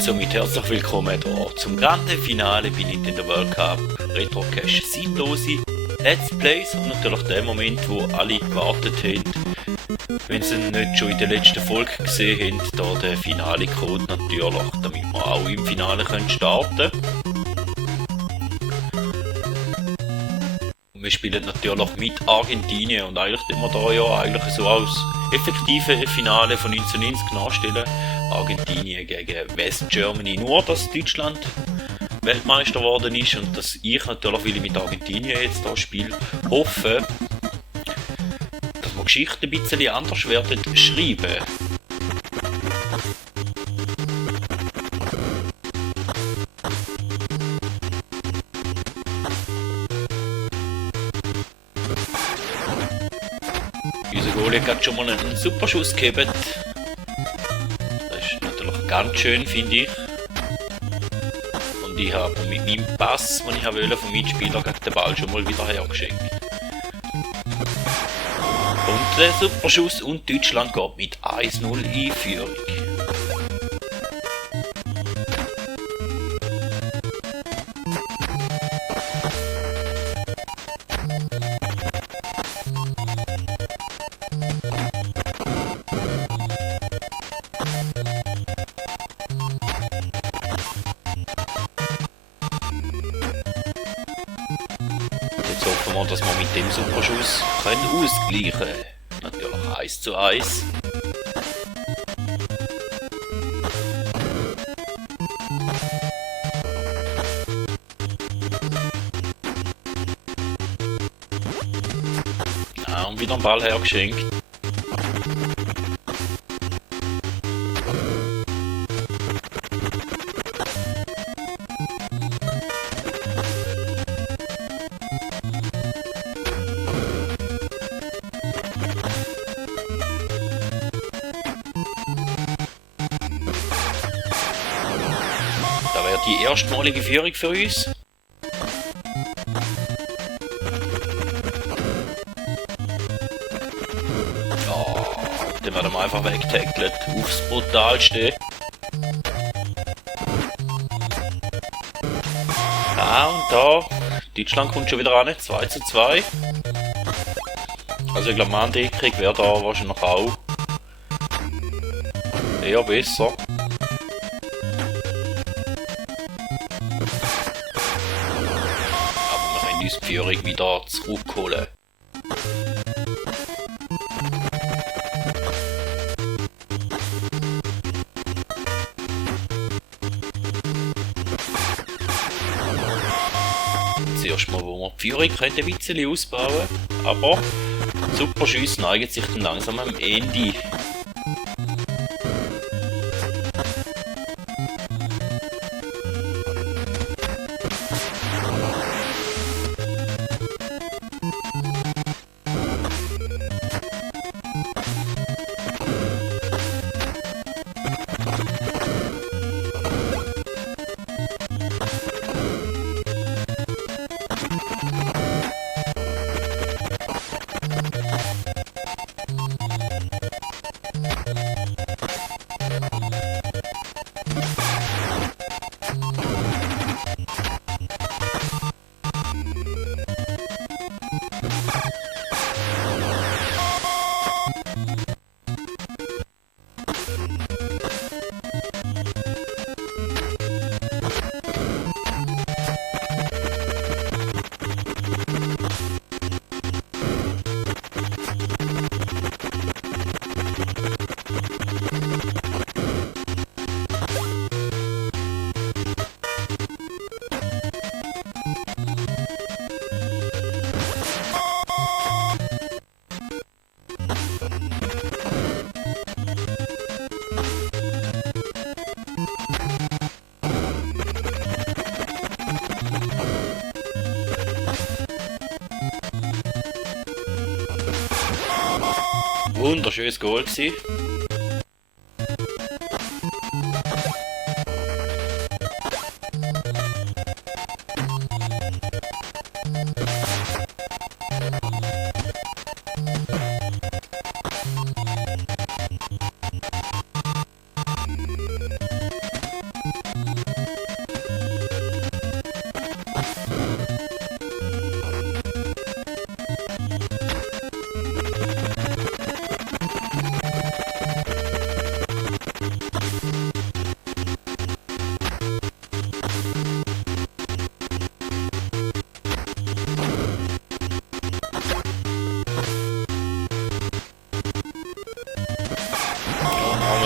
Und somit herzlich willkommen hier zum Grande Finale bei Nintendo World Cup Retro Cash Sinnlose Let's Plays und natürlich der Moment, wo alle gewartet haben, wenn sie nicht schon in der letzten Folge gesehen haben, da der Finale-Code natürlich, damit wir auch im Finale starten können. Und wir spielen natürlich mit Argentinien und eigentlich immer da ja eigentlich so als effektive Finale von 1990 nachstellen. Argentinien gegen West Germany. Nur, dass Deutschland Weltmeister geworden ist und dass ich natürlich, weil ich mit Argentinien jetzt hier spiele, hoffe, dass wir Geschichten ein bisschen anders werden schreiben. Unser Goalie hat schon mal einen super Schuss gegeben. Das ist natürlich ganz schön, finde ich. Und ich habe mit meinem Pass, den ich wollte, vom Mitspieler gegen den Ball schon mal wieder hergeschenkt. Und der super Schuss und Deutschland geht mit 1:0 in Führung. Jetzt hoffen wir, dass wir mit dem Superschuss ausgleichen können. Natürlich 1:1. Ja, und wieder einen Ball hergeschenkt. Da wäre die erstmalige Führung für uns. Ja, den werden wir einfach wegtackelt. Aufs Brutalste. Ja, und da. Deutschland kommt schon wieder ran. 2:2. Also ich glaube, Manndeckung wäre da wahrscheinlich auch eher besser. Die Führung wieder zurückholen. Zuerst mal, wo wir die Führung ein bisschen ausbauen, aber super Schüsse neigen sich dann langsam am Ende. Wunderschönes Goal gewesen.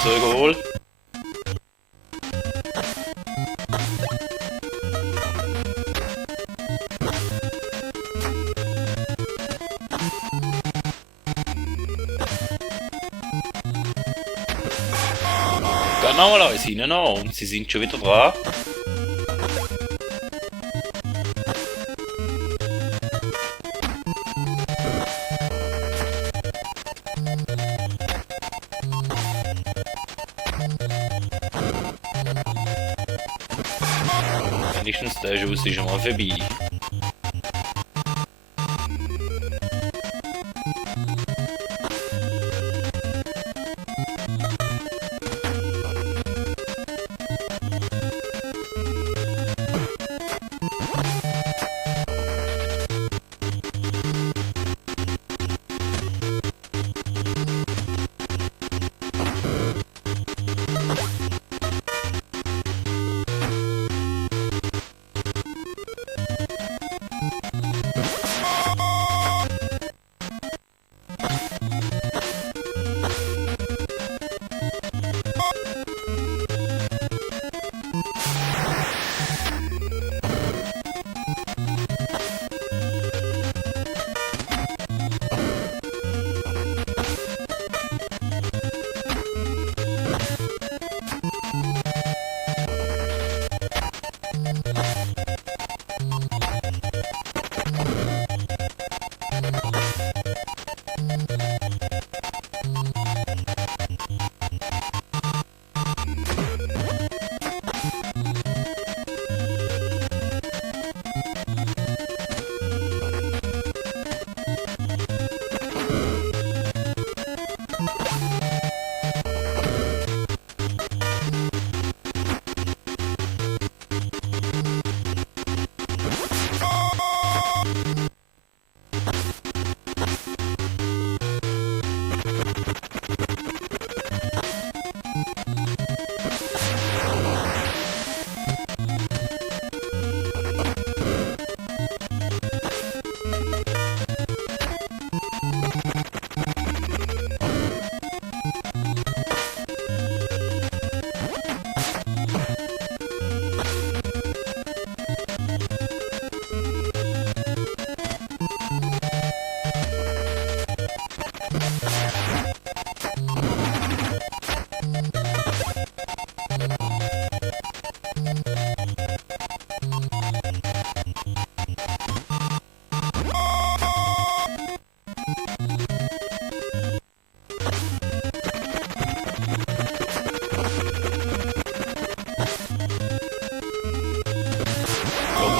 Also egal. Geht nochmal eins hinein und sie sind schon wieder dran. Wenigstens der Schuss ist schon mal vorbei.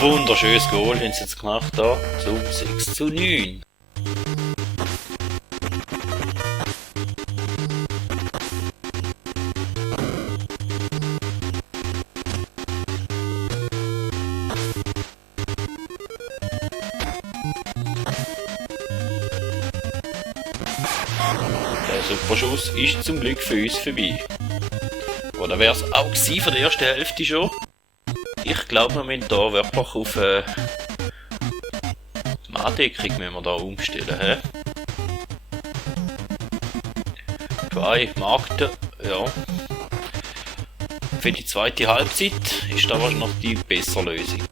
Wunderschönes Goal haben sie jetzt gemacht da zum 6:9. Der Superschuss ist zum Glück für uns vorbei. Oder wäre es auch gewesen für die erste Hälfte schon? Ich glaube, wir müssen hier wirklich auf Manndeckung müssen wir da umstellen. He? 2 Markte, ja. Für die zweite Halbzeit ist da wahrscheinlich noch die bessere Lösung.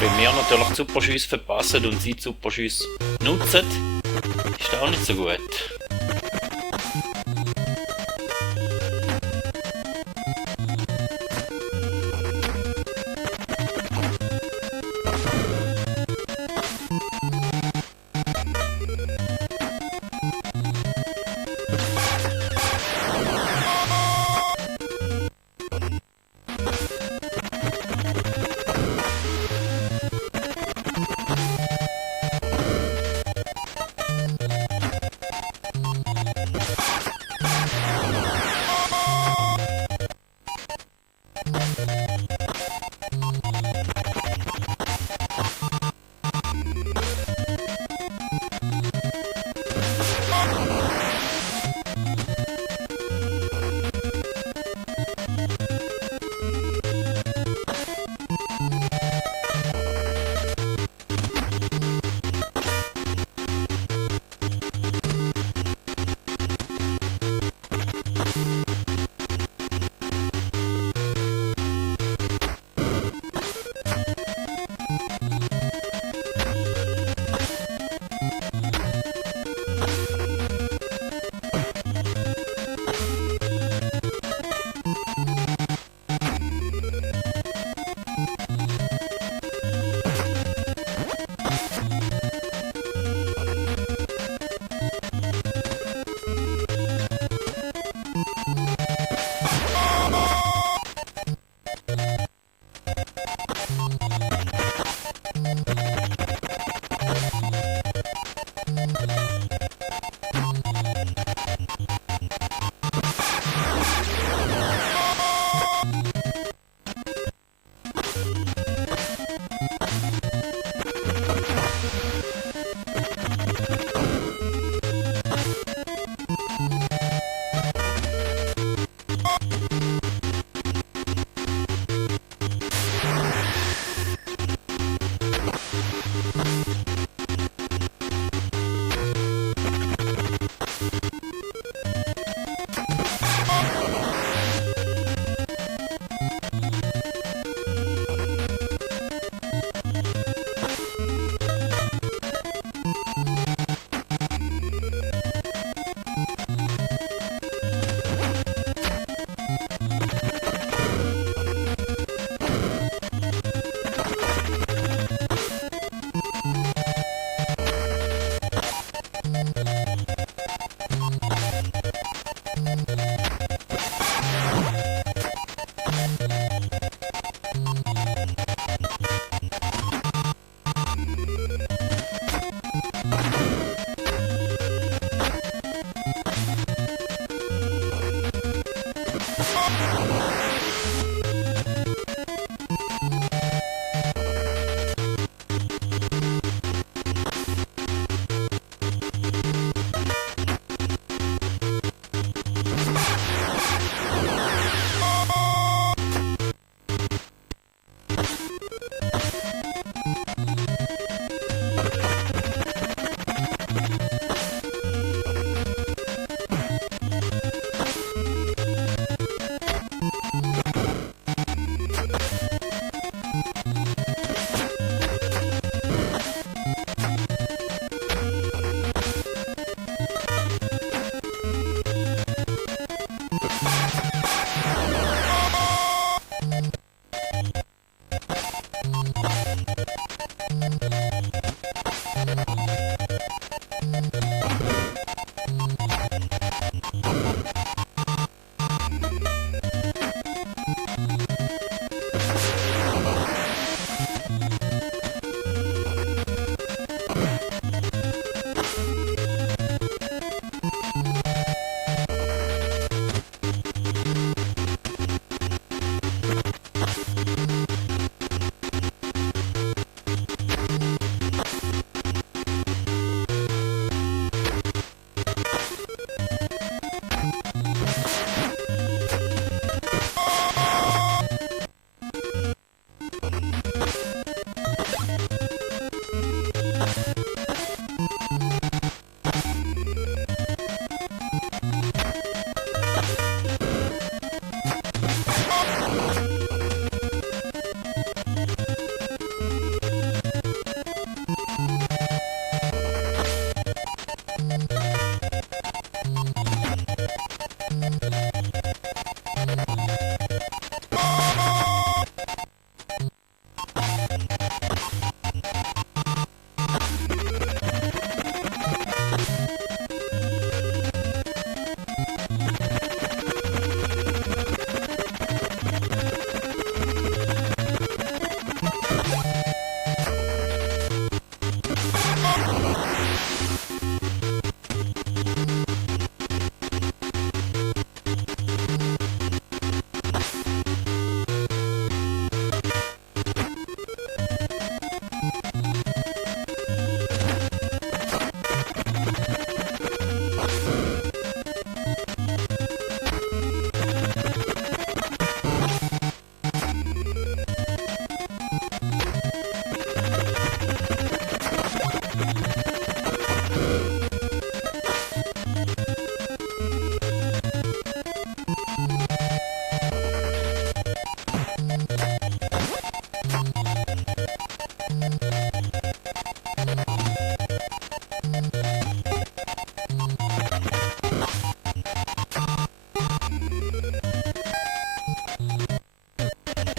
wenn wir natürlich die Superschüsse verpassen und sie die Superschüsse nutzen, ist das auch nicht so gut.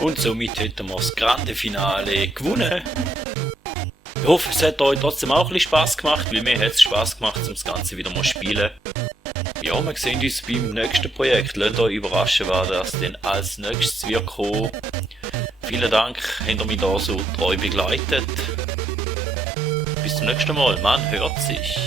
Und somit hätten wir das Grande Finale gewonnen. Ich hoffe, es hat euch trotzdem auch ein bisschen Spass gemacht, weil mir hat es Spass gemacht, um das Ganze wieder mal zu spielen. Ja, wir sehen uns beim nächsten Projekt. Lasst euch überraschen, was das denn als nächstes wird kommen. Vielen Dank, habt ihr mich da so treu begleitet. Bis zum nächsten Mal, man hört sich.